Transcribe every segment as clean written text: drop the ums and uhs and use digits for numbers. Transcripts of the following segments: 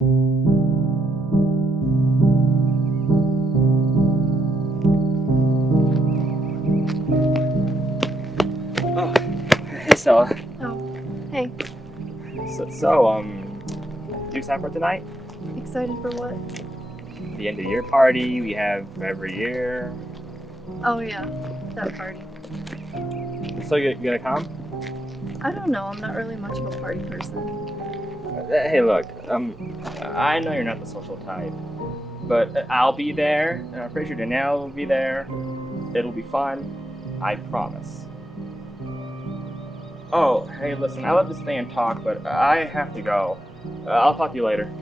Oh, hey Stella. Oh, hey. So, you excited for tonight? Excited for what? The end of year party we have every year. Oh yeah, that party. So you gonna come? I don't know, I'm not really much of a party person. Hey, look, I know you're not the social type, but I'll be there, and I'm pretty sure Danielle will be there. It'll be fun, I promise. Oh, hey, listen, I love to stay and talk, but I have to go. I'll talk to you later.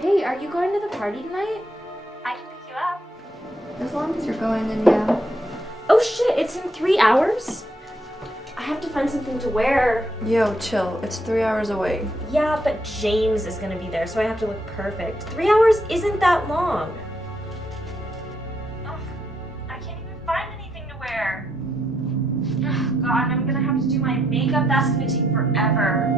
Hey, are you going to the party tonight? I can pick you up. As long as you're going, then yeah. Oh shit, it's in 3 hours? I have to find something to wear. Yo, chill. It's 3 hours away. Yeah, but James is gonna be there, so I have to look perfect. 3 hours isn't that long. Ugh, I can't even find anything to wear. Ugh, God, I'm gonna have to do my makeup. That's gonna take forever.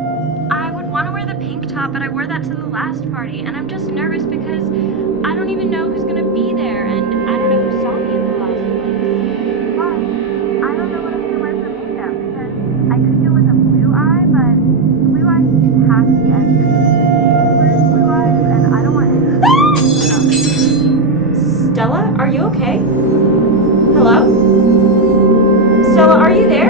I would want to wear the pink top, but I wore that to the last party, and I'm just nervous because I don't even know who's gonna be there, and I don't know who saw me at the last place. Plus, I don't know what I'm gonna wear for makeup because I could go with a blue eye, but blue eyes have to be extra. Where's blue eyes, and I don't want any. Stella, are you okay? Hello? Stella, are you there?